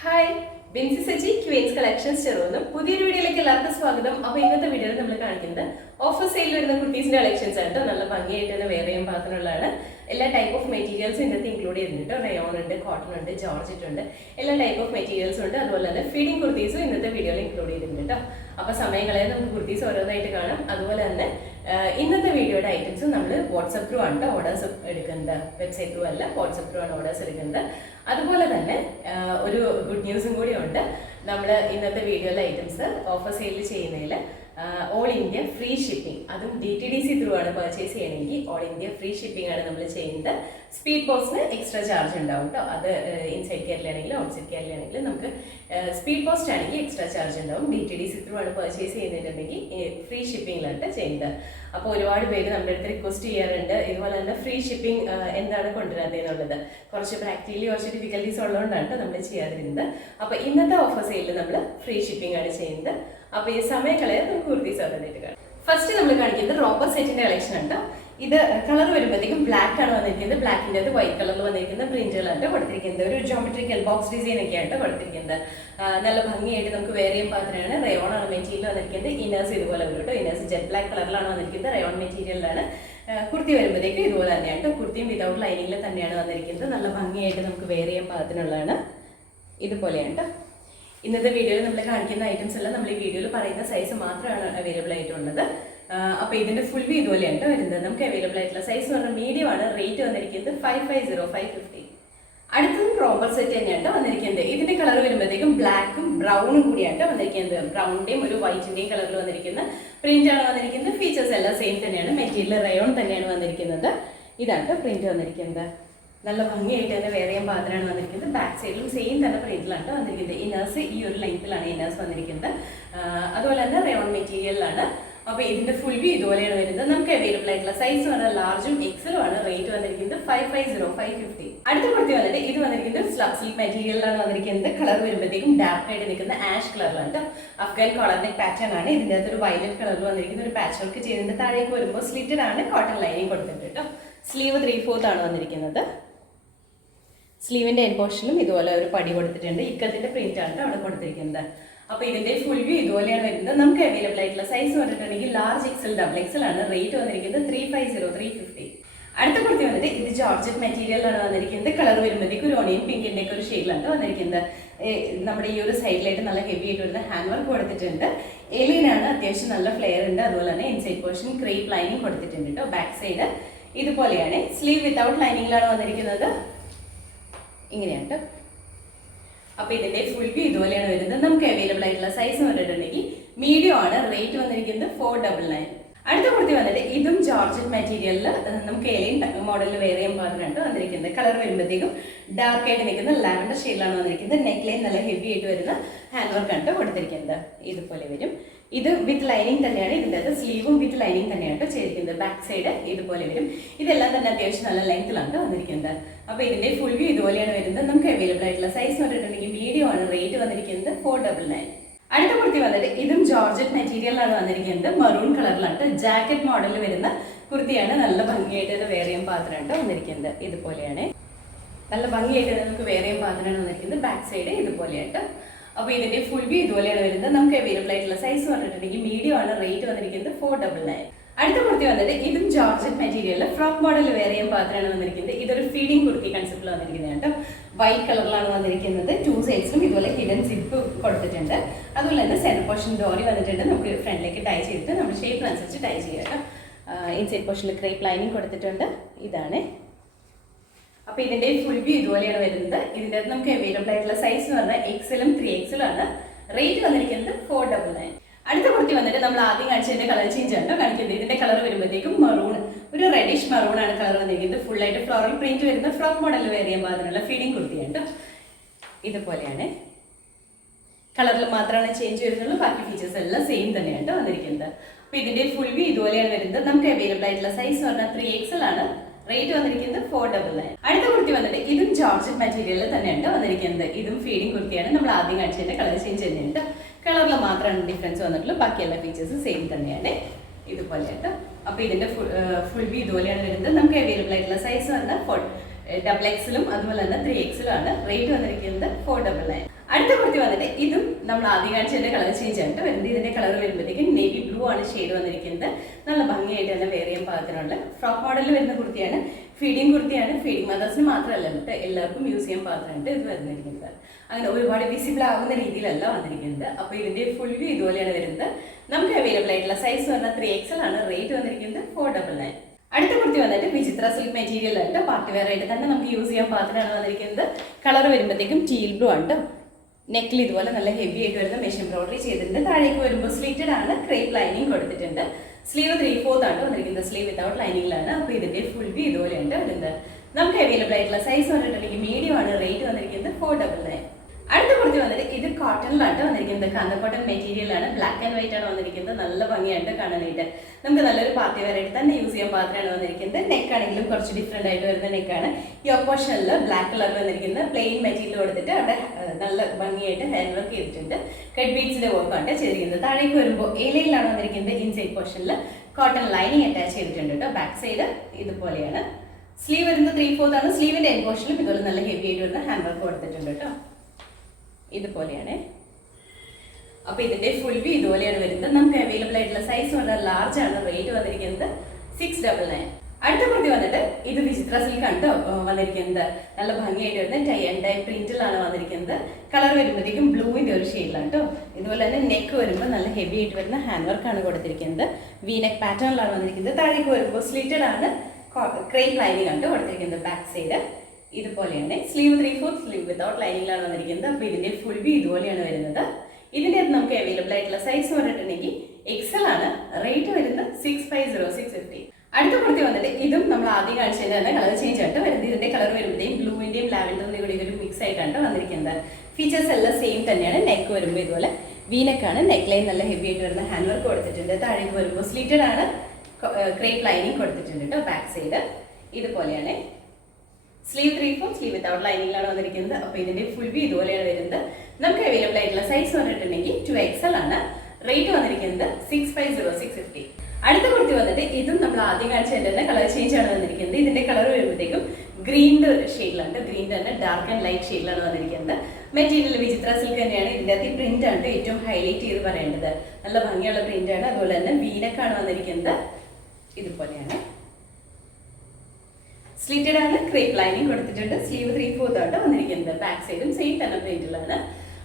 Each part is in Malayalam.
Hi, Binsy Saji queens collections ചെറുവന്നും പുതിയൊരു വീഡിയോയിലേക്ക് എല്ലാവർക്കും സ്വാഗതം. അപ്പോൾ ഇന്നത്തെ വീഡിയോയിൽ നമ്മൾ കാണിക്കുന്നത് ഓഫർ സെയിൽ വരുന്ന കുർത്തീസിന്റെ കളക്ഷൻസ് ആണ്. നല്ല ഭംഗിയായിട്ട് തന്നെ വേറെയും പാത്രമുള്ളതാണ്. എല്ലാ ടൈപ്പ് ഓഫ് മെറ്റീരിയൽസും ഇതിനകത്ത് ഇൻക്ലൂഡ് ചെയ്യുന്നുണ്ട്. റയോൺ ഉണ്ട്, കോട്ടൺ ഉണ്ട്, ജോർജറ്റ് ഉണ്ട്, എല്ലാ ടൈപ്പ് ഓഫ് മെറ്റീരിയൽസും ഉണ്ട്. അതുപോലെ തന്നെ ഫീഡിംഗ് കുർത്തീസും ഇന്നത്തെ വീഡിയോയിൽ ഇൻക്ലൂഡ് ചെയ്തിട്ടുണ്ട് കേട്ടോ. അപ്പോൾ സമയം കളയാൻ നമുക്ക് കുർത്തീസ് ഓരോന്നായിട്ട് കാണാം. അതുപോലെ തന്നെ ഇന്നത്തെ വീഡിയോയുടെ ഐറ്റംസ് നമ്മൾ വാട്സപ്പ് ത്രൂ ആണ് ഓർഡേഴ്സ് എടുക്കുന്നത്. വെബ്സൈറ്റ് ത്രൂ അല്ല, വാട്സപ്പ് ത്രൂ ആണ് ഓർഡേഴ്സ് എടുക്കുന്നത്. അതുപോലെ തന്നെ ഒരു ഗുഡ് ന്യൂസും കൂടി ഉണ്ട്. നമ്മൾ ഇന്നത്തെ വീഡിയോയിലെ ഐറ്റംസ് ഓഫർ സെയിൽ ചെയ്യുന്നതിൽ ഓൾ ഇന്ത്യ ഫ്രീ ഷിപ്പിംഗ്, അതും DTDC ത്രൂ ആണ് പർച്ചേസ് ചെയ്യണമെങ്കിൽ ഓൾ ഇന്ത്യ ഫ്രീ ഷിപ്പിംഗ് ആണ് നമ്മൾ ചെയ്യുന്നത്. സ്പീഡ് പോസ്റ്റിന് എക്സ്ട്രാ ചാർജ് ഉണ്ടാവും കേട്ടോ. അത് ഇൻസൈഡ് കേരളയാണെങ്കിലും ഔട്ട്സൈഡ് കേരളയാണെങ്കിലും നമുക്ക് സ്പീഡ് പോസ്റ്റ് ആണെങ്കിൽ എക്സ്ട്രാ ചാർജ് ഉണ്ടാവും. DTDC ത്രൂ ആണ് പർച്ചേസ് ചെയ്യുന്നുണ്ടെങ്കിൽ ഫ്രീ ഷിപ്പിംഗിലാണ് ചെയ്യുന്നത്. അപ്പോൾ ഒരുപാട് പേര് നമ്മുടെ അടുത്ത് റിക്വസ്റ്റ് ചെയ്യാറുണ്ട്, ഇതുപോലെ തന്നെ ഫ്രീ ഷിപ്പിംഗ് എന്താണ് കൊണ്ടുവരാത്തത് എന്നുള്ളത്. കുറച്ച് പ്രാക്ടിക്കലി കുറച്ച് ഡിഫിക്കൽട്ടീസ് ഉള്ളതുകൊണ്ടാണ് നമ്മൾ ചെയ്യാതിരുന്നത്. അപ്പോൾ ഇന്നത്തെ ഓഫർ സെയിലിൽ നമ്മൾ ഫ്രീ ഷിപ്പിംഗ് ആണ് ചെയ്യുന്നത്. അപ്പോൾ ഈ സമയം കളയാൻ നമുക്ക് കുർത്തീസ് ഓർഡറായിട്ട് കാണാം. ഫസ്റ്റ് നമ്മൾ കാണിക്കുന്നത് റോബർ സെറ്റിന്റെ കളക്ഷൻ ഉണ്ട്. ഇത് കളർ വരുമ്പോഴത്തേക്കും ബ്ലാക്ക് ആണ് വന്നിരിക്കുന്നത്. ബ്ലാക്കിൻ്റെ അത് വൈറ്റ് കളറിൽ വന്നിരിക്കുന്ന പ്രിന്റുകളാണ് കൊടുത്തിരിക്കുന്നത്. ഒരു ജോമെട്രിക്കൽ ബോക്സ് ഡിസൈൻ ഒക്കെയാണ് കൊടുത്തിരിക്കുന്നത്. നല്ല ഭംഗിയായിട്ട് നമുക്ക് വേറെയും പാത്രമാണ്. റയോൺ ആണ് മെറ്റീരിയൽ വന്നിരിക്കുന്നത്. ഇന്നേഴ്സ് ഇതുപോലെ വരും കേട്ടോ. ഇന്നേഴ്സ് ജെറ്റ് ബ്ലാക്ക് കളറിലാണ് വന്നിരിക്കുന്നത്. റയോൺ മെറ്റീരിയലിലാണ്. കുർത്തി വരുമ്പോഴത്തേക്കും ഇതുപോലെ തന്നെയാണ്. കുർത്തിയും വിതൗട്ട് ലൈനിങ്ങിൽ തന്നെയാണ് വന്നിരിക്കുന്നത്. നല്ല ഭംഗിയായിട്ട് നമുക്ക് വേറെയും പാത്രത്തിനുള്ളതാണ്. ഇതുപോലെയാണ്. ഇന്നത്തെ വീഡിയോയിൽ നമ്മൾ കാണിക്കുന്ന ഐറ്റംസ് എല്ലാം നമ്മൾ ഈ വീഡിയോയിൽ പറയുന്ന സൈസ് മാത്രമാണ് അവൈലബിൾ ആയിട്ടുള്ളത്. അപ്പോൾ ഇതിന്റെ ഫുൾ വ്യൂ ഇതുപോലെയാണ് വരുന്നത്. നമുക്ക് അവൈലബിൾ ആയിട്ടുള്ള സൈസ് എന്ന് പറഞ്ഞാൽ മീഡിയം ആണ്. റേറ്റ് വന്നിരിക്കുന്നത് 550. അടുത്തതും റോബർ സെറ്റ് തന്നെയാണ് വന്നിരിക്കുന്നത്. ഇതിന്റെ കളർ വരുമ്പോഴത്തേക്കും ബ്ലാക്കും ബ്രൗണും കൂടിയാണ് വന്നിരിക്കുന്നത്. ബ്രൗണിന്റെയും ഒരു വൈറ്റിന്റെയും കളറിൽ വന്നിരിക്കുന്ന പ്രിന്റ് ആണ് വന്നിരിക്കുന്നത്. ഫീച്ചേഴ്സ് എല്ലാം സെയിം തന്നെയാണ്. മെറ്റീരിയൽ റയോൺ തന്നെയാണ് വന്നിരിക്കുന്നത്. ഇതാണ് പ്രിന്റ് വന്നിരിക്കുന്നത്. നല്ല ഭംഗിയായിട്ട് തന്നെ വേറെയും പാത്രമാണ് വന്നിരിക്കുന്നത്. ബാക്ക് സൈഡിലും സെയിം തന്നെ പ്രിന്റിലാണ് വന്നിരിക്കുന്നത്. ഇന്നേഴ്സ് ഈ ഒരു ലെങ്ത്തിലാണ് ഇന്നേഴ്സ് വന്നിരിക്കുന്നത്. അതുപോലെ തന്നെ റയോൺ മെറ്റീരിയലിലാണ്. അപ്പോൾ ഇതിന്റെ ഫുൾ വ്യൂ ഇതുപോലെയാണ് വരുന്നത്. നമുക്ക് അവൈലബിൾ ആയിട്ടുള്ള സൈസ് എന്ന് പറഞ്ഞാൽ ലാർജും എക്സലും ആണ്. റേറ്റ് വന്നിരിക്കുന്നത് 550. അടുത്ത കുർത്തി വന്നിട്ട് ഇത് വന്നിരിക്കുന്നത് സ്ലബ് സിൽക്ക് മെറ്റീരിയലിലാണ് വന്നിരിക്കുന്നത്. കളർ വരുമ്പോഴത്തേക്കും ഡാർക്ക് ആയിട്ട് നിൽക്കുന്ന ആഷ് കളറിലാണ്. അഫ്ഗാൻ കോളർ നെക്ക് പാറ്റേൺ ആണ്. ഇതിൻ്റെ അകത്ത് ഒരു വയലറ്റ് കളറിൽ വന്നിരിക്കുന്ന ഒരു പാച്ച് വർക്ക് ചെയ്തിട്ട് താഴേക്ക് വരുമ്പോൾ സ്ലിറ്റഡ് ആണ്. കോട്ടൺ ലൈനിങ് കൊടുത്തിട്ടുണ്ട് കേട്ടോ. സ്ലീവ് 3/4 ആണ് വന്നിരിക്കുന്നത്. സ്ലീവിന്റെ എൻ പോർഷനും ഇതുപോലെ ഒരു പടി കൊടുത്തിട്ടുണ്ട്. ഇക്കത്തിന്റെ പ്രിന്റ് ആണ് അവിടെ കൊടുത്തിരിക്കുന്നത്. അപ്പോൾ ഇതിന്റെ ഫുൾ വ്യൂ ഇതുപോലെയാണ് വരുന്നത്. നമുക്ക് അവൈലബിൾ ആയിട്ടുള്ള സൈസ് പറഞ്ഞിട്ടുണ്ടെങ്കിൽ ലാർജ് എക്സൽ, ഡബിൾ എക്സൽ ആണ്. റേറ്റ് വന്നിരിക്കുന്നത് 350. അടുത്ത കുർത്തി വന്നിട്ട് ഇത് ജോർജറ്റ് മെറ്റീരിയലാണ് വന്നിരിക്കുന്നത്. കളർ വരുമ്പോഴത്തേക്ക് ഒരു ഓണിയൻ പിങ്കിന്റെ ഒക്കെ ഒരു ഷെയ്ഡിലാണ് വന്നിരിക്കുന്നത്. നമ്മുടെ ഈ ഒരു സൈഡിലായിട്ട് നല്ല ഹെവി ആയിട്ട് വരുന്ന ഹാൻഡ് വർക്ക് കൊടുത്തിട്ടുണ്ട്. എലിനാണ്, അത്യാവശ്യം നല്ല ഫ്ലെയർ ഉണ്ട്. അതുപോലെ തന്നെ ഇൻസൈഡ് പോർഷൻ ക്രേപ്പ് ലൈനിങ് കൊടുത്തിട്ടുണ്ട് കേട്ടോ. ബാക്ക് സൈഡ് ഇതുപോലെയാണ്. സ്ലീവ് വിത്തൗട്ട് ലൈനിങ്ങിലാണ് വന്നിരിക്കുന്നത്. ഇങ്ങനെയാണ്. അപ്പോൾ ഇതിന്റെ ഫുൾ വ്യൂ ഇതുപോലെയാണ് വരുന്നത്. നമുക്ക് അവൈലബിൾ ആയിട്ടുള്ള സൈസ് പറഞ്ഞിട്ടുണ്ടെങ്കിൽ മീഡിയം ആണ്. റേറ്റ് വന്നിരിക്കുന്നത് 499. അടുത്ത കുർത്തി വന്നിട്ട് ഇതും ജോർജറ്റ് മെറ്റീരിയലിൽ നമുക്ക് ഏലിയൻ മോഡലിൽ വേറെയും പാത്രമാണ് വന്നിരിക്കുന്നത്. കളർ വരുമ്പോഴത്തേക്കും ഡാർക്ക് ആയിട്ട് നിൽക്കുന്ന ലാവൻഡർ ഷെയ്ഡിലാണ് വന്നിരിക്കുന്നത്. നെക്ക് ലൈൻ നല്ല ഹെവി ആയിട്ട് വരുന്ന ഹാൻഡ് വർക്കാണ് കൊടുത്തിരിക്കുന്നത്. ഇതുപോലെ വരും. ഇത് വിത്ത് ലൈനിങ് തന്നെയാണ്. ഇതിൻ്റെ അകത്ത് സ്ലീവും വിത്ത് ലൈനിങ് തന്നെയാണ് ചെയ്തിരിക്കുന്നത്. ബാക്ക് സൈഡ് ഇതുപോലെ വരും. ഇതെല്ലാം തന്നെ അത്യാവശ്യം നല്ല ലെങ്ത്തിലാണ് വന്നിരിക്കുന്നത്. അപ്പോൾ ഇതിന്റെ ഫുൾ വ്യൂ ഇതുപോലെയാണ് വരുന്നത്. നമുക്ക് അവൈലബിൾ ആയിട്ടുള്ള സൈസ് പറഞ്ഞിട്ടുണ്ടെങ്കിൽ മീഡിയം ആണ്. റേറ്റ് വന്നിരിക്കുന്നത് 499. അടുത്ത കുർത്തി വന്നിട്ട് ഇതും ജോർജറ്റ് മെറ്റീരിയലാണ് വന്നിരിക്കുന്നത്. മറൂൺ കളറിലാണ്. ജാക്കറ്റ് മോഡലിൽ വരുന്ന കുർത്തിയാണ്. നല്ല ഭംഗിയായിട്ട് വേറെയും പാത്രമാണ് വന്നിരിക്കുന്നത്. ഇതുപോലെയാണ്. നല്ല ഭംഗിയായിട്ട് നമുക്ക് വേറെയും പാത്രമാണ് വന്നിരിക്കുന്നത്. ബാക്ക് സൈഡ് ഇതുപോലെയായിട്ട്. അപ്പോൾ ഇതിന്റെ ഫുൾ വ്യൂ ഇതുപോലെയാണ് വരുന്നത്. നമുക്ക് അവൈലബിൾ ആയിട്ടുള്ള സൈസ് പറഞ്ഞിട്ടുണ്ടെങ്കിൽ മീഡിയം ആണ്. റേറ്റ് വന്നിരിക്കുന്നത് 499. അടുത്ത കുർത്തി വന്നിട്ട് ഇതും ജോർജറ്റ് മെറ്റീരിയലിൽ ഫ്രോക്ക് മോഡൽ വേറെയും പാത്രമാണ് വന്നിരിക്കുന്നത്. ഇതൊരു ഫീഡിംഗ് കുർത്തി കൺസെപ്റ്റിൽ വന്നിരിക്കുന്നത് കേട്ടോ. വൈറ്റ് കളറിലാണ് വന്നിരിക്കുന്നത്. 2 സൈഡ്സിലും ഇതുപോലെ ഹിഡൻ സിപ്പ് കൊടുത്തിട്ടുണ്ട്. അതുപോലെ തന്നെ സെൻറ്റർ പോർഷൻ ഡോറി വന്നിട്ടുണ്ട്. നമുക്ക് ഫ്രണ്ടിലേക്ക് ടൈ ചെയ്തിട്ട് നമ്മുടെ ഷേപ്പ് അനുസരിച്ച് ടൈ ചെയ്യാം കേട്ടോ. ഇൻസൈഡ് പോർഷനിൽ ക്രേപ്പ് ലൈനിങ് കൊടുത്തിട്ടുണ്ട്. ഇതാണ്. അപ്പോൾ ഇതിന്റെ ഫുൾ വ്യൂ ഇതുപോലെയാണ് വരുന്നത്. ഇതിൻ്റെ അകത്ത് നമുക്ക് അവൈലബിൾ ആയിട്ടുള്ള സൈസ് എന്ന് പറഞ്ഞാൽ എക്സലും 3XL ആണ്. റേറ്റ് വന്നിരിക്കുന്നത് 499. അടുത്ത കുർത്തി വന്നിട്ട് നമ്മൾ ആദ്യം കാണിച്ചതിന്റെ കളർ ചേഞ്ച് ആണ് കാണിക്കുന്നത്. ഇതിന്റെ കളർ വരുമ്പോഴത്തേക്കും മറൂൺ, ഒരു റെഡിഷ് മറൂൺ ആണ് കളർ വന്നിരിക്കുന്നത്. ഫുൾ ആയിട്ട് ഫ്ലോറൽ പ്രിന്റ് വരുന്ന ഫ്രോക്ക് മോഡലിൽ വേറിയ പാത്രമുള്ള ഫീഡിംഗ് കുർത്തിയാണ്. ഇതുപോലെയാണ്. കളറിൽ മാത്രമാണ് ചേഞ്ച് വരുന്നുള്ളൂ. ബാക്കി ഫീച്ചേഴ്സ് എല്ലാം സെയിം തന്നെയാണ് വന്നിരിക്കുന്നത്. അപ്പോൾ ഇതിന്റെ ഫുൾ വ്യൂ ഇതുപോലെയാണ് വരുന്നത്. നമുക്ക് അവൈലബിൾ ആയിട്ടുള്ള സൈസ് എന്ന് പറഞ്ഞാൽ 3XL ആണ്. റേറ്റ് വന്നിരിക്കുന്നത് 499. അടുത്ത കുർത്തി വന്നിട്ട് ഇതും ജോർജറ്റ് മെറ്റീരിയലിൽ തന്നെയാണ് വന്നിരിക്കുന്നത്. ഇതും ഫീഡിംഗ് കുർത്തിയാണ്. നമ്മൾ ആദ്യം കാണിച്ചതിന്റെ കളർ ചേഞ്ച് തന്നെയുണ്ട്. കളറിൽ മാത്രമാണ് ഡിഫറൻസ് വന്നിട്ടുള്ളൂ. ബാക്കി എല്ലാ ഫീച്ചേഴ്സും സെയിം തന്നെയാണ്. ഇതുപോലെയായിട്ട്. അപ്പോൾ ഇതിന്റെ ഫുൾ വ്യൂ ഇതുപോലെയാണ് വരുന്നത്. നമുക്ക് അവൈലബിൾ ആയിട്ടുള്ള സൈസ് പറഞ്ഞാൽ ഡബിൾ എക്സലും അതുപോലെ തന്നെ 3XL ആണ്. റേറ്റ് വന്നിരിക്കുന്നത് 499. നമ്മൾ ആദ്യം കാണിച്ചതിന്റെ കളർ ചേഞ്ച് ആണ് വരുന്നത്. ഇതിന്റെ കളർ വരുമ്പോഴത്തേക്കും നേവി ബ്ലൂ ആണ് ഷെയ്ഡ് വന്നിരിക്കുന്നത്. നല്ല ഭംഗിയായിട്ട് തന്നെ വെയർ ചെയ്യാൻ പാകത്തിനുള്ള ഫ്രോക്ക് മോഡലിൽ വരുന്ന കുർത്തിയാണ്. ഫീഡിങ് കുർത്തിയാണ്. ഫീഡിങ് മദേഴ്സിന് മാത്രമല്ല എല്ലാവർക്കും യൂസ് ചെയ്യാൻ പാകത്തിനായിട്ട് ഇത് വന്നിരിക്കുന്നത്. അങ്ങനെ ഒരുപാട് വിസിബിൾ ആവുന്ന രീതിയിലല്ല വന്നിരിക്കുന്നത്. അപ്പോൾ ഇതിന്റെ ഫുൾ വ്യൂ ഇതുപോലെയാണ് വരുന്നത്. നമുക്ക് അവൈലബിൾ ആയിട്ടുള്ള സൈസ് പറഞ്ഞാൽ 3XL ആണ്. റേറ്റ് വന്നിരിക്കുന്നത് 499. അടുത്ത കുർത്തി വന്നിട്ട് വിചിത്ര സിൽക്ക് മെറ്റീരിയൽ ആയിട്ട് പാർട്ടി വെയർ ആയിട്ട് തന്നെ നമുക്ക് യൂസ് ചെയ്യാൻ പാകത്തിനാണ് വന്നിരിക്കുന്നത്. കളർ വരുമ്പോഴത്തേക്കും ടീൽ ബ്ലൂ ആണ്. നെക്കിൽ ഇതുപോലെ നല്ല ഹെവി ആയിട്ട് വരുന്ന മെഷീൻ എംബ്രോയിഡറി ചെയ്തിട്ടുണ്ട്. താഴേക്ക് വരുമ്പോൾ സ്ലിറ്റഡ് ആണ്. ക്രേപ്പ് ലൈനിങ് കൊടുത്തിട്ടുണ്ട്. സ്ലീവ് 3/4 ആണ് വന്നിരിക്കുന്നത്. സ്ലീവ് വിത്തൗട്ട് ലൈനിങ്ങിലാണ്. അപ്പോൾ ഇതിന്റെ ഫുൾ വ്യൂ ഇതുപോലെയാണ് വരുന്നത്. നമുക്ക് അവൈലബിൾ ആയിട്ടുള്ള സൈസ് പറഞ്ഞിട്ടുണ്ടെങ്കിൽ മീഡിയം ആണ്. റേറ്റ് വന്നിരിക്കുന്നത് 499. അടുത്ത കുർത്തി വന്നിട്ട് ഇത് കോട്ടണിലാണ് വന്നിരിക്കുന്നത്. കാന്തക്കോട്ടൺ മെറ്റീരിയൽ ആണ്. ബ്ലാക്ക് ആൻഡ് വൈറ്റ് ആണ് വന്നിരിക്കുന്നത്. നല്ല ഭംഗിയായിട്ട് കാണാനായിട്ട് നമുക്ക് നല്ലൊരു പാർട്ടി വെയർ ആയിട്ട് തന്നെ യൂസ് ചെയ്യാൻ പാകത്തിനാണ് വന്നിരിക്കുന്നത്. നെക്ക് ആണെങ്കിലും കുറച്ച് ഡിഫറെന്റ് ആയിട്ട് വരുന്ന നെക്കാണ്. യോക്ക് പോർഷനിൽ ബ്ലാക്ക് കളർ വന്നിരിക്കുന്നത്. പ്ലെയിൻ മെറ്റീരിയൽ കൊടുത്തിട്ട് അവിടെ നല്ല ഭംഗിയായിട്ട് ഹാൻഡ് വർക്ക് ചെയ്തിട്ടുണ്ട്. കട്ട് ബീഡ്സിന്റെ വർക്കാണ് ചെയ്തിരിക്കുന്നത്. താഴേക്ക് വരുമ്പോൾ ഏലയിലാണ് വന്നിരിക്കുന്നത്. ഇൻസൈഡ് പോർഷനിൽ കോട്ടൺ ലൈനിങ് അറ്റാച്ച് ചെയ്തിട്ടുണ്ട് കേട്ടോ. ബാക്ക് സൈഡ് ഇതുപോലെയാണ്. സ്ലീവ് വരുന്നത് 3/4 ആണ്. സ്ലീവിന്റെ എൻഡ് പോർഷനിലും ഇതുപോലെ നല്ല ഹെവി ആയിട്ട് വരുന്ന ഹാൻഡ് വർക്ക് കൊടുത്തിട്ടുണ്ട് കേട്ടോ. ഇതുപോലെയാണ്. അപ്പൊ ഇതിന്റെ ഫുൾ വ്യൂ ഇതുപോലെയാണ് വരുന്നത്. നമുക്ക് അവൈലബിൾ ആയിട്ടുള്ള സൈസ് പറഞ്ഞാൽ ലാർജ് ആണ്. റേറ്റ് വന്നിരിക്കുന്നത് 699. അടുത്ത കുർത്തി വന്നിട്ട് ഇത് വിചിത്ര സിൽക്ക് ആണ് വന്നിരിക്കുന്നത്. നല്ല ഭംഗിയായിട്ട് വരുന്നത് ടൈ ആൻഡ് ഡൈ പ്രിന്റിലാണ് വന്നിരിക്കുന്നത്. കളർ വരുമ്പോഴത്തേക്കും ബ്ലൂവിന്റെ ഒരു ഷെയ്ഡിലാണ് കേട്ടോ. ഇതുപോലെ തന്നെ നെക്ക് വരുമ്പോൾ നല്ല ഹെവി ആയിട്ട് വരുന്ന ഹാൻഡ് വർക്ക് ആണ് കൊടുത്തിരിക്കുന്നത്. വി നെക്ക് പാറ്റേണിലാണ് വന്നിരിക്കുന്നത്. താഴേക്ക് വരുമ്പോൾ സ്ലിറ്റഡ് ആണ്. ക്രേപ്പ് ലൈനിങ് ആണ് കൊടുത്തിരിക്കുന്നത്. ബാക്ക് സൈഡ് ഇതുപോലെയാണ്. സ്ലീവ് 3/4 സ്ലീവ് വിത്തൗട്ട് ലൈനിങ്ങിലാണ് വന്നിരിക്കുന്നത്. അപ്പോൾ ഇതിന്റെ ഫുൾ വ്യൂ ഇതുപോലെയാണ് വരുന്നത്. ഇതിന്റെ നമുക്ക് അവൈലബിൾ ആയിട്ടുള്ള സൈസ് പറഞ്ഞിട്ടുണ്ടെങ്കിൽ XL ആണ്. റേറ്റ് വരുന്നത് 650. അടുത്ത കുർത്തി വന്നിട്ട് ഇതും നമ്മൾ ആദ്യം കാണിച്ചതിന് തന്നെ കളർ ചേഞ്ച് ആയിട്ട് വരുന്നത്. ഇതിന്റെ കളർ വരുമ്പോഴത്തേക്കും ബ്ലൂവിന്റെയും ലാവൻഡറിന്റെയും കൂടി ഒരു മിക്സ് ആയിട്ടാണ് വന്നിരിക്കുന്നത്. ഫീച്ചേഴ്സ് എല്ലാം സെയിം തന്നെയാണ്. നെക്ക് വരുമ്പോൾ ഇതുപോലെ വീനക്കാണ്. നെക്ക് ലൈൻ നല്ല ഹെവി ആയിട്ട് വരുന്ന ഹാൻഡ് വർക്ക് കൊടുത്തിട്ടുണ്ട്. താഴേക്ക് വരുമ്പോൾ സ്ലിറ്റഡ് ആണ്. ക്രേപ്പ് ലൈനിങ് കൊടുത്തിട്ടുണ്ട് കേട്ടോ. ബാക്ക് സൈഡ് ഇതുപോലെയാണ്. സ്ലീവ് 3/4 സ്ലീവ് വിത്തൗട്ട് ലൈനിങ്ങിലാണ് വന്നിരിക്കുന്നത്. അപ്പോൾ ഇതിന്റെ ഫുൾ വ്യൂ ഇതുപോലെയാണ് വരുന്നത്. നമുക്ക് അവൈലബിൾ ആയിട്ടുള്ള സൈസ് പറഞ്ഞിട്ടുണ്ടെങ്കിൽ 2XL ആണ്. റേറ്റ് വന്നിരിക്കുന്നത് 650. അടുത്ത കുർത്തി വന്നിട്ട് ഇതും നമ്മൾ ആദ്യം കാണിച്ചതിന്റെ തന്നെ കളർ ചേഞ്ച് ആണ് വന്നിരിക്കുന്നത്. ഇതിന്റെ കളർ വരുമ്പോഴത്തേക്കും ഗ്രീൻ്റെ ഷെയ്ഡിലാണ്. ഗ്രീൻ തന്നെ ഡാർക്ക് ആൻഡ് ലൈറ്റ് ഷെയ്ഡിലാണ് വന്നിരിക്കുന്നത്. മെറ്റീരിയൽ വിചിത്ര സിൽക്ക് തന്നെയാണ്. ഇതിന്റെ അകത്ത് പ്രിന്റ് ആണ് ഏറ്റവും ഹൈലൈറ്റ് ചെയ്ത് പറയേണ്ടത്. നല്ല ഭംഗിയുള്ള പ്രിന്റ് ആണ്. അതുപോലെ തന്നെ വീനക്കാണ് വന്നിരിക്കുന്നത്. ഇതുപോലെയാണ്. സ്ലിറ്റഡ് ആണ്. ക്രേപ്പ് ലൈനിങ് കൊടുത്തിട്ടുണ്ട്. സ്ലീവ് 3/4 ആണ് വന്നിരിക്കുന്നത്. ബാക്ക് സൈഡും സെയിം തന്നെ പ്രിന്റിലാണ്.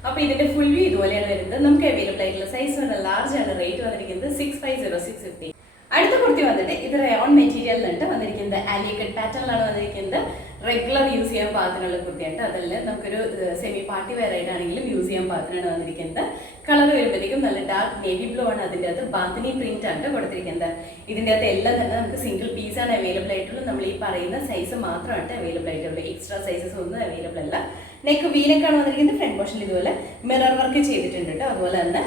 അപ്പൊ ഇതിന്റെ ഫുൾ വ്യൂ ഇതുപോലെയാണ് വരുന്നത്. നമുക്ക് അവൈലബിൾ ആയിട്ടുള്ള സൈസ് ലാർജ് ആണ്. റേറ്റ് വന്നിരിക്കുന്നത് 650. അടുത്ത കുർത്തി വന്നിട്ട് ഇത് റയോൺ മെറ്റീരിയലിലാണ് വന്നിരിക്കുന്നത്. ആലിയക്കട്ട് പാറ്റേണിലാണ് വന്നിരിക്കുന്നത്. റെഗുലർ യൂസ് ചെയ്യാൻ പാകത്തിനുള്ള കുർത്തിയാണ്. അതല്ല നമുക്കൊരു സെമി പാർട്ടി വെയർ ആയിട്ടാണെങ്കിലും യൂസ് ചെയ്യാൻ പാകത്തിനാണ് വന്നിരിക്കുന്നത്. കളർ വരുമ്പോഴത്തേക്കും നല്ല ഡാർക്ക് നേവി ബ്ലൂ ആണ്. അതിൻ്റെ അകത്ത് ബാന്തിനി പ്രിന്റ് ആണ് കൊടുത്തിരിക്കുന്നത്. ഇതിൻ്റെ അകത്ത് എല്ലാം തന്നെ നമുക്ക് സിംഗിൾ പീസാണ് അവൈലബിൾ ആയിട്ടുള്ളൂ. നമ്മൾ ഈ പറയുന്ന സൈസ് മാത്രമാണ് അവൈലബിൾ ആയിട്ടുള്ളൂ. എക്സ്ട്രാ സൈസസ് ഒന്നും അവൈലബിൾ അല്ല. നെക്ക് വീനക്കാണ് വന്നിരിക്കുന്നത്. ഫ്രണ്ട് പോർഷനിൽ ഇതുപോലെ മിറർ വർക്ക് ചെയ്തിട്ടുണ്ട് കേട്ടോ. അതുപോലെ തന്നെ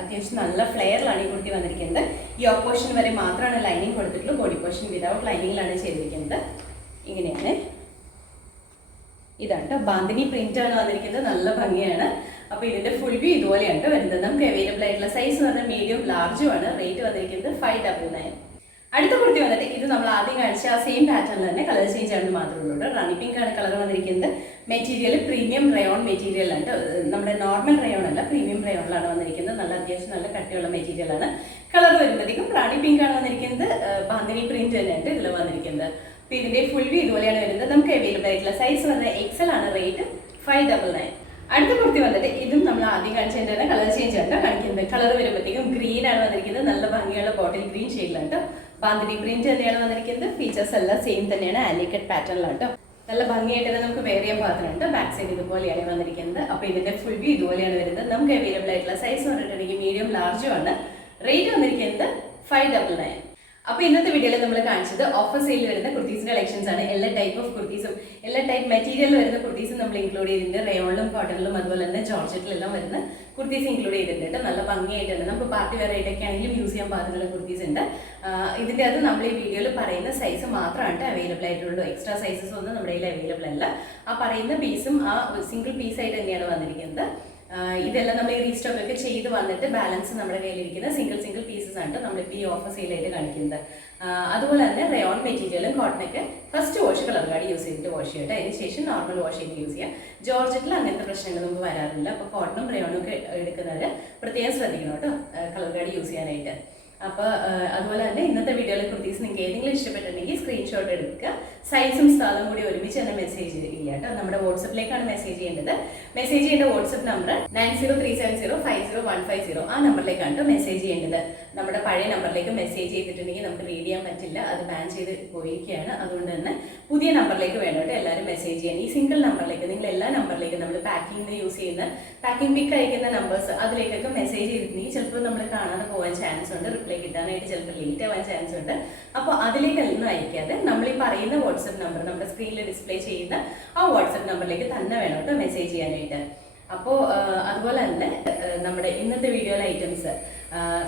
അത്യാവശ്യം നല്ല ഫ്ലെയറിലാണ് ഈ കുർത്തി വന്നിരിക്കുന്നത്. യോക്ക് പോർഷൻ വരെ മാത്രമാണ് ലൈനിങ് കൊടുത്തിട്ടുള്ളൂ. ബോഡി പോർഷൻ വിതൗട്ട് ലൈനിങ്ങിലാണ് ചെയ്തിരിക്കുന്നത്. ഇങ്ങനെയാണ്. ഇതാണ് ബാന്തിനി പ്രിന്റ് ആണ് വന്നിരിക്കുന്നത്. നല്ല ഭംഗിയാണ്. അപ്പൊ ഇതിന്റെ ഫുൾ വ്യൂ ഇതുപോലെയാണ് വരുന്നത്. നമുക്ക് അവൈലബിൾ ആയിട്ടുള്ള സൈസ് പറഞ്ഞാൽ മീഡിയം ലാർജും ആണ്. റേറ്റ് വന്നിരിക്കുന്നത് 599. അടുത്ത കുർത്തി വന്നിട്ട് ഇത് നമ്മൾ ആദ്യം കാണിച്ച ആ സെയിം പാറ്റേണിൽ തന്നെ കളർ ചേഞ്ച് ആണെന്ന് മാത്രമേ ഉള്ളൂ. റാണി പിങ്ക് ആണ് കളർ വന്നിരിക്കുന്നത്. മെറ്റീരിയൽ പ്രീമിയം റയോൺ മെറ്റീരിയൽ ആണ്. നമ്മുടെ നോർമൽ റയോൺ അല്ല, പ്രീമിയം റയോണിലാണ് വന്നിരിക്കുന്നത്. നല്ല അത്യാവശ്യം നല്ല കട്ടിയുള്ള മെറ്റീരിയൽ ആണ്. കളർ വരുമ്പോഴത്തേക്കും റാണി പിങ്ക് ആണ് വന്നിരിക്കുന്നത്. ബാന്തിനി പ്രിന്റ് തന്നെയാണ് ഇതിൽ വന്നിരിക്കുന്നത്. അപ്പൊ ഇതിന്റെ ഫുൾ വ്യൂ ഇതുപോലെയാണ് വരുന്നത്. നമുക്ക് അവൈലബിൾ ആയിട്ടുള്ള സൈസ് പറഞ്ഞാൽ XL ആണ്. റേറ്റ് 599. അടുത്ത കുർത്തി വന്നിട്ട് ഇതും നമ്മൾ ആദ്യം കാണിച്ചതിന്റെ തന്നെ കളർ ചേഞ്ച് ആണ് കാണിക്കുന്നത്. കളർ വരുമ്പോഴത്തേക്കും ഗ്രീൻ ആണ് വന്നിരിക്കുന്നത്. നല്ല ഭംഗിയുള്ള ബോട്ടിൽ ഗ്രീൻ ഷെയ്ഡിലാണ്. ബാന്തിനി പ്രിന്റ് തന്നെയാണ് വന്നിരിക്കുന്നത്. ഫീച്ചേഴ്സ് എല്ലാം സെയിം തന്നെയാണ്. ആലിയക്കട്ട് പാറ്റേണിലാണ്. നല്ല ഭംഗിയായിട്ട് തന്നെ നമുക്ക് വെയർ ചെയ്യാൻ പാകത്തിനുണ്ട്. ബാക്ക് സൈഡ് ഇതുപോലെയാണ് വന്നിരിക്കുന്നത്. അപ്പോൾ ഇതിന്റെ ഫുൾ വ്യൂ ഇതുപോലെയാണ് വരുന്നത്. നമുക്ക് അവൈലബിൾ ആയിട്ടുള്ള സൈസ് പറഞ്ഞിട്ടുണ്ടെങ്കിൽ മീഡിയം ലാർജും ആണ്. റേറ്റ് വന്നിരിക്കുന്നത് 599. അപ്പോൾ ഇന്നത്തെ വീഡിയോയിൽ നമ്മൾ കാണിച്ചത് ഓഫർ സെയിൽ വരുന്ന കുർത്തീസിന്റെ കളക്ഷൻസ് ആണ്. എല്ലാ ടൈപ്പ് ഓഫ് കുർത്തീസും എല്ലാ ടൈപ്പ് മെറ്റീരിയൽ വരുന്ന കുർത്തീസും നമ്മൾ ഇൻക്ലൂഡ് ചെയ്തിട്ടുണ്ട്. റയോണിലും കോട്ടണിലും അതുപോലെ തന്നെ ജോർജറ്റിലെല്ലാം വരുന്ന കുർത്തീസ് ഇൻക്ലൂഡ് ചെയ്തിട്ടുണ്ട്. നല്ല ഭംഗിയായിട്ട് തന്നെ നമുക്ക് പാർട്ടി വെയർ ആയിട്ടൊക്കെ ആണെങ്കിലും യൂസ് ചെയ്യാൻ പാകത്തിനുള്ള കുർത്തീസ് ഉണ്ട്. ഇതിൻ്റെ അത് നമ്മൾ ഈ വീഡിയോയിൽ പറയുന്ന സൈസ് മാത്രമാണ് അവൈലബിൾ ആയിട്ടുള്ളൂ. എക്സ്ട്രാ സൈസസ് ഒന്നും നമ്മുടെ കയ്യിൽ അവൈലബിൾ അല്ല. ആ പറയുന്ന പീസും ആ സിംഗിൾ പീസായിട്ട് തന്നെയാണ് വന്നിരിക്കുന്നത്. ഇതെല്ലാം നമ്മൾ ഈ റീസ്റ്റോക്ക് ഒക്കെ ചെയ്ത് വന്നിട്ട് ബാലൻസ് നമ്മുടെ കയ്യിലിരിക്കുന്ന സിംഗിൾ പീസസ് ആണ് നമ്മളിപ്പോൾ ഈ ഓഫർ സെയിലായിട്ട് കാണിക്കുന്നത്. അതുപോലെ തന്നെ റയോൺ മെറ്റീരിയലും കോട്ടനൊക്കെ first wash colour card use ചെയ്തിട്ട് വാഷ് ചെയ്യട്ടെ, അതിന് ശേഷം നോർമൽ വാഷ് ചെയ്ത് യൂസ് ചെയ്യാം. ജോർജറ്റിൽ അങ്ങനത്തെ പ്രശ്നങ്ങൾ നമുക്ക് വരാറില്ല. അപ്പോൾ കോട്ടണും റയോണും ഒക്കെ എടുക്കുന്നവർ പ്രത്യേകം ശ്രദ്ധിക്കണം കേട്ടോ കളർ കാർഡ് യൂസ് ചെയ്യാനായിട്ട്. അപ്പോൾ അതുപോലെ തന്നെ ഇന്നത്തെ വീഡിയോയിലെ കുർത്തീസ് നിങ്ങൾക്ക് ഏതെങ്കിലും ഇഷ്ടപ്പെട്ടിട്ടുണ്ടെങ്കിൽ സ്ക്രീൻഷോട്ട് എടുക്കുക, സൈസും സ്ഥലവും കൂടി ഒരുമിച്ച് തന്നെ മെസ്സേജ് ചെയ്യുക കേട്ടോ. നമ്മുടെ വാട്സപ്പിലേക്കാണ് മെസ്സേജ് ചെയ്യേണ്ടത്. മെസ്സേജ് ചെയ്യേണ്ട വാട്സപ്പ് നമ്പർ 9037050150 ആ നമ്പറിലേക്കാണ് കേട്ടോ മെസ്സേജ് ചെയ്യേണ്ടത്. നമ്മുടെ പഴയ നമ്പറിലേക്ക് മെസ്സേജ് ചെയ്തിട്ടുണ്ടെങ്കിൽ നമുക്ക് റീഡ് ചെയ്യാൻ പറ്റില്ല, അത് ബാൻ ചെയ്ത് പോയിരിക്കുകയാണ്. അതുകൊണ്ട് തന്നെ പുതിയ നമ്പറിലേക്ക് വേണം കേട്ടോ എല്ലാവരും മെസ്സേജ് ചെയ്യാൻ. ഈ സിംഗിൾ നമ്പറിലേക്ക് നിങ്ങൾ എല്ലാ നമ്പറിലേക്കും നമ്മൾ പാക്കിങ്ങിന് യൂസ് ചെയ്യുന്ന പാക്കിംഗ് പിക്ക് അയക്കുന്ന നമ്പേഴ്സ് അതിലേക്കൊക്കെ മെസ്സേജ് ചെയ്തിട്ടുണ്ടെങ്കിൽ ചിലപ്പോൾ നമ്മൾ കാണാതെ പോകാൻ ചാൻസ് ഉണ്ട്, റിപ്ലൈ കിട്ടാനായിട്ട് ചിലപ്പോൾ ലേറ്റ് ആവാൻ ചാൻസ് ഉണ്ട്. അപ്പോൾ അതിലേക്കൊന്നും അയക്കാതെ നമ്മൾ ഈ പറയുന്ന വാട്സപ്പ് നമ്പർ നമ്മുടെ സ്ക്രീനിൽ ഡിസ്പ്ലേ ചെയ്യുന്ന ആ വാട്സപ്പ് നമ്പറിലേക്ക് തന്നെ വേണം കേട്ടോ മെസ്സേജ് ചെയ്യാനായിട്ട്. അപ്പോൾ അതുപോലെ തന്നെ നമ്മുടെ ഇന്നത്തെ വീഡിയോയിലെ ഐറ്റംസ്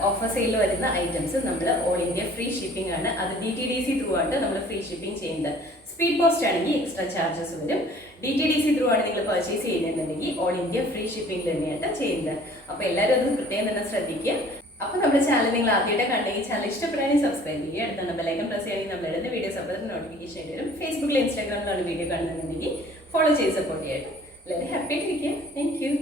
ഓഫർ സെയിലിൽ വരുന്ന ഐറ്റംസ് നമ്മൾ ഓൾ ഇന്ത്യ ഫ്രീ ഷിപ്പിംഗ് ആണ്. അത് DTDC ത്രൂ ആണ് നമ്മൾ ഫ്രീ ഷിപ്പിംഗ് ചെയ്യുന്നത്. സ്പീഡ് പോസ്റ്റ് ആണെങ്കിൽ എക്സ്ട്രാ ചാർജസ് വരും. DTDC ത്രൂ ആണ് നിങ്ങൾ പർച്ചേസ് ചെയ്യുന്നുണ്ടെങ്കിൽ ഓൾ ഇന്ത്യ ഫ്രീ ഷിപ്പിംഗ് തന്നെയാണ് ചെയ്യുന്നത്. അപ്പോൾ എല്ലാവരും അത് പ്രത്യേകം തന്നെ ശ്രദ്ധിക്കുക. അപ്പോൾ നമ്മുടെ ചാനൽ നിങ്ങൾ ആദ്യമായിട്ട് കണ്ടെങ്കിൽ ചാനൽ ഇഷ്ടപ്പെടുകയാണെങ്കിൽ സബ്സ്ക്രൈബ് ചെയ്യുക, അടുത്ത ബെല്ലൈക്കൺ പ്രസ് ചെയ്യുകയാണെങ്കിൽ നമ്മൾ ഇടുന്ന വീഡിയോസ് അപ്പോൾ നോട്ടിഫിക്കേഷൻ വരും. ഫേസ്ബുക്കിൽ ഇൻസ്റ്റാഗ്രാമിലാണ് വീഡിയോ കാണുന്നുണ്ടെങ്കിൽ ഫോളോ ചെയ്ത് സപ്പോർട്ട് ചെയ്യട്ടെ. എല്ലാവരും ഹാപ്പി ആയിട്ടിരിക്കുക. Thank you.